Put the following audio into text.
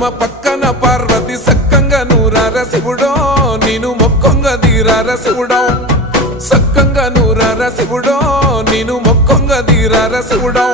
పద్మ పక్కన పార్వతి సక్కంగా నూరార శివుడో నేను మొక్కొంగ దీరార శివుడో సక్కంగా నూరార శివుడో నేను మొక్కొంగ దీరార శివుడో